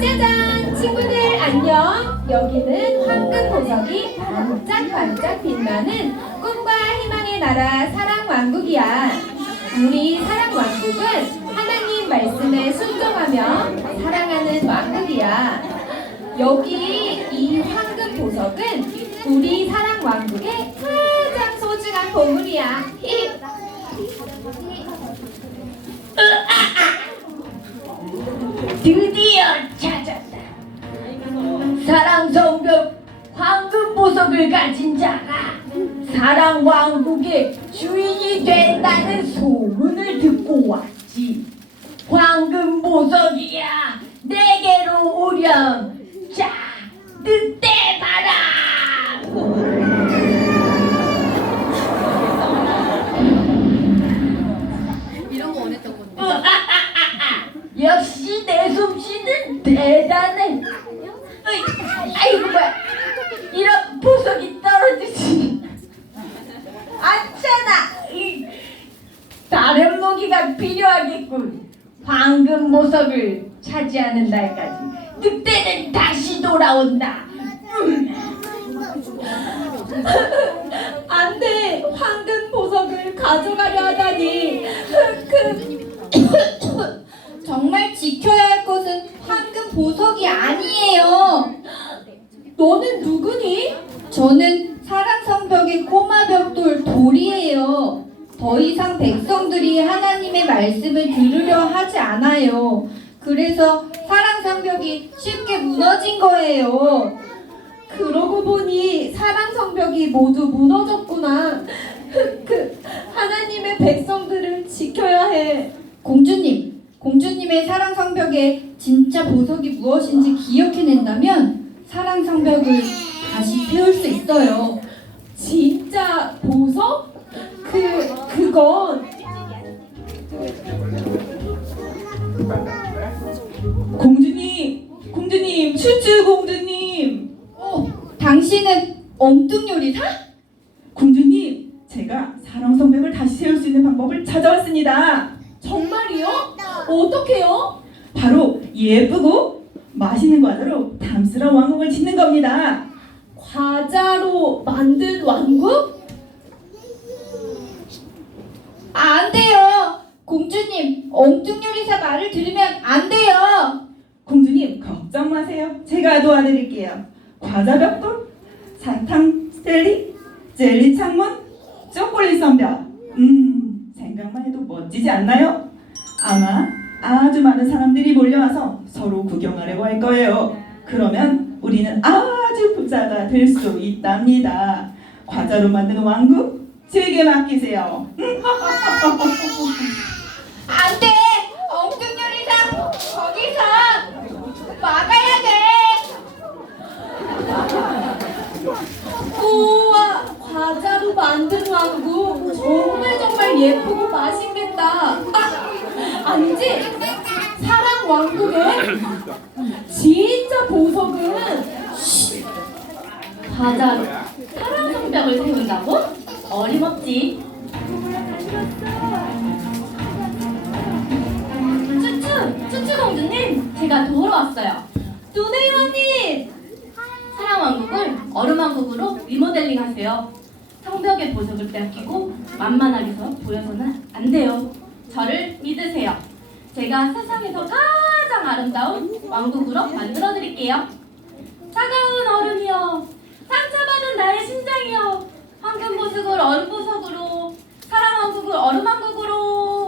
짜잔! 친구들 안녕! 여기는 황금 보석이 반짝반짝 빛나는 꿈과 희망의 나라 사랑왕국이야. 우리 사랑왕국은 하나님 말씀에 순종하며 사랑하는 왕국이야. 여기 이 황금 보석은 우리 사랑 왕국의 가장 소중한 보물이야. 드디어 찾았다. 사랑 성벽 황금 보석을 가진 자가 사랑 왕국의 주인이 된다는 소문을 듣고 왔지. 황금 보석이야, 내게로 오렴. 자, 늑대 봐라. 역시 내 솜씨는 대단해. 아이고 뭐야. 이런 보석이 떨어지지. 이, 다른 무기가 필요하겠군. 황금 보석을 차지하는 날까지 늑대는 다시 돌아온다. 음. 안 돼! 황금 보석을 가져가려 하다니! 흑흑! 정말 지켜야 할 것은 황금 보석이 아니에요! 너는 누구니? 저는 사랑성벽의 꼬마벽돌 돌이에요. 더 이상 백성들이 하나님의 말씀을 들으려 하지 않아요. 그래서 사랑성벽이 쉽게 무너진 거예요. 그러고 보니 사랑성벽이 모두 무너졌구나. 그 하나님의 백성들을 지켜야 해. 공주님, 공주님의 사랑 성벽에 진짜 보석이 무엇인지 기억해낸다면 사랑 성벽을 다시 세울 수 있어요. 진짜 보석? 그 그건 공주님, 공주님, 슈츠 공주님, 어, 당신은 엉뚱 요리사? 공주님, 제가 사랑성벽을 다시 세울 수 있는 방법을 찾아왔습니다. 정말이요? 어떻게요? 바로 예쁘고 맛있는 과자로 탐스러운 왕국을 짓는 겁니다. 과자로 만든 왕국? 안 돼요. 공주님, 엉뚱요리사 말을 들으면 안 돼요. 공주님, 걱정 마세요. 제가 도와드릴게요. 과자 벽돌, 사탕 젤리, 젤리 창문, 초콜릿 선벽. 음, 생각만 해도 멋지지 않나요? 아마 아주 많은 사람들이 몰려와서 서로 구경하려고 할 거예요. 그러면 우리는 아주 부자가 될 수 있답니다. 과자로 만든 왕국 제게 맡기세요. 안 돼. 엉뚱 요리사 거기서 막아야 돼. 우와, 과자로 만든 왕국 정말 정말 예쁘고 맛있겠다. 아, 아니지? 사랑 왕국에 진짜 보석은 쉿, 과자로 사랑 성벽을 세운다고? 어림없지. 쭈쭈, 쭈쭈 공주님, 제가 도우러 왔어요. 두네이모님 사랑 왕국을 얼음 왕국으로 리모델링하세요. 성벽의 보석을 빼앗기고 만만하게 서 보여서는 안 돼요. 저를 믿으세요. 제가 세상에서 가장 아름다운 왕국으로 만들어 드릴게요. 차가운 얼음이여, 상처받은 나의 심장이여, 황금 보석을 얼음 보석으로, 사랑 왕국을 얼음 왕국으로.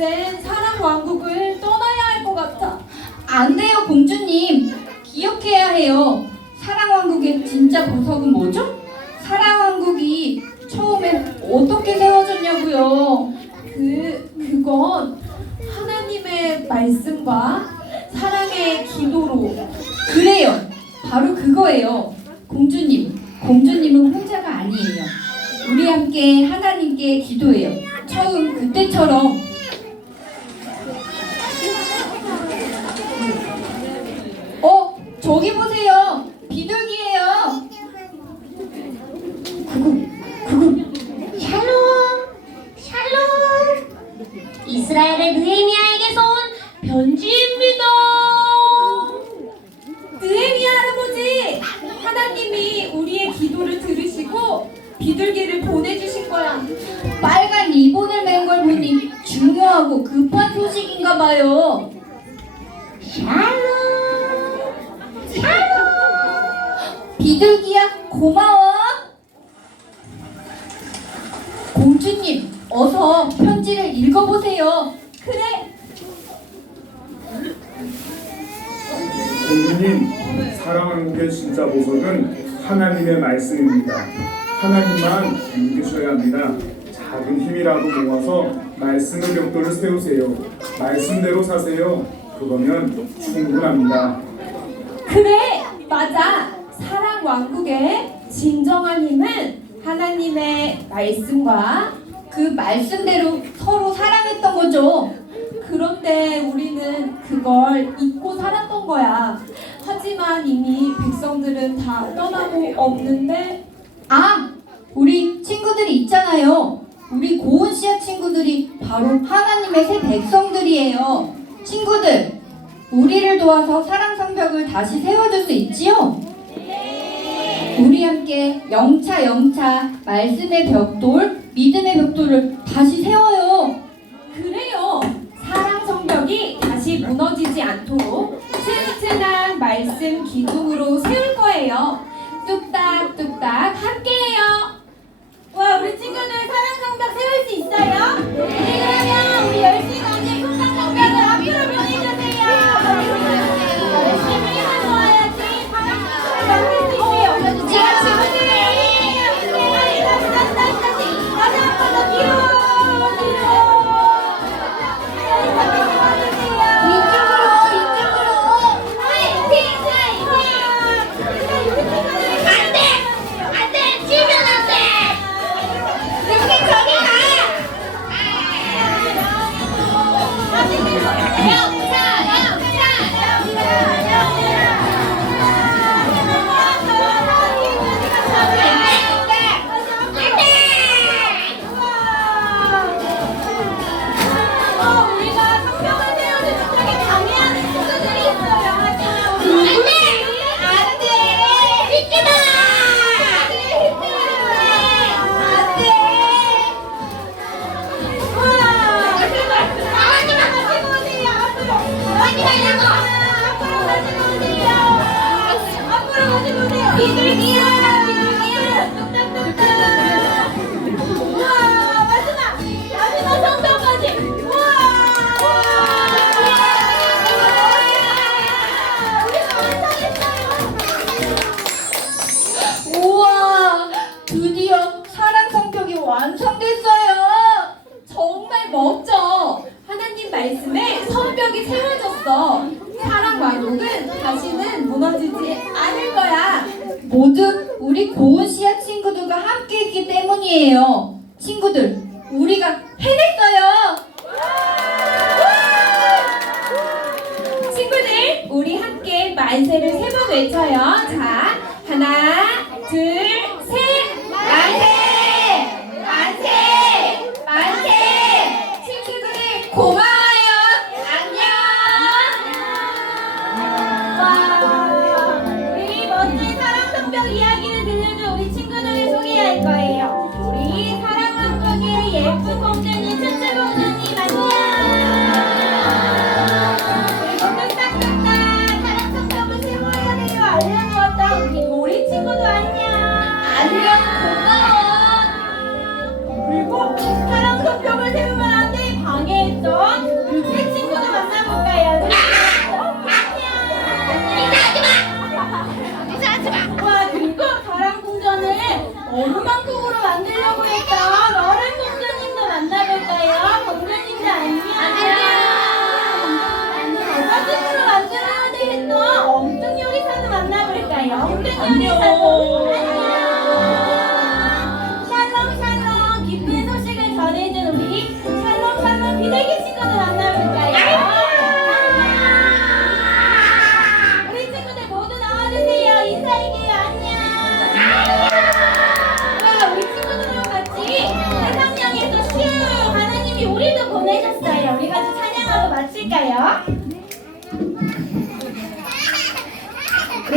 이제 사랑 왕국을 떠나야 할 것 같아. 안 돼요, 공주님. 기억해야 해요. 사랑 왕국의 진짜 보석은 뭐죠? 사랑 왕국이 처음에 어떻게 세워졌냐고요? 그, 그건 하나님의 말씀과 사랑의 기도로. 그래요. 바로 그거예요. 공주님, 공주님은 혼자가 아니에요. 우리 함께 하나님께 기도해요. 처음 그때처럼 어, 저기 보세요. 비둘기예요. 그거, 그거 샬롬, 샬롬. 이스라엘의 느헤미야에게서 온 편지입니다. 느헤미야 할아버지! 하나님이 우리의 기도를 들으시고 비둘기를 보내주신 거야. 빨간 리본을 맨 걸 보니 중요하고 급한 소식인가 봐요. 샬롬, 샬롬. 비둘기야 고마워. 공주님 어서 편지를 읽어보세요. 그래, 공주님, 사랑왕국의 진짜 보석은 하나님의 말씀입니다. 하나님만 믿으셔야 합니다. 작은 힘이라도 모아서 말씀의 벽돌을 세우세요. 말씀대로 사세요. 그거면 충분합니다. 그래, 맞아. 사랑 왕국의 진정한 힘은 하나님의 말씀과 그 말씀대로 서로 사랑했던 거죠. 그런데 우리는 그걸 잊고 살았던 거야. 하지만 이미 백성들은 다 떠나고 없는데 아, 우리 친구들이 있잖아요. 우리 고은 씨의 친구들이 바로 하나님의 새 백성들이에요. 친구들, 우리를 도와서 사랑 성벽을 다시 세워줄 수 있지요? 우리 함께 영차 영차 말씀의 벽돌, 믿음의 벽돌을 다시 세워요. 그래요. 사랑 성벽이 다시 무너지지 않도록 튼튼한 말씀 기둥으로 세울 거예요. 뚝딱 뚝딱 함께해요. 와, 우리 친구들 사랑 성벽 세울 수 있어요? 네, 그러면 모두 우리 고은 씨와 친구들과 함께 있기 때문이에요. 친구들,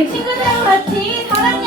친구들하고 같이 춤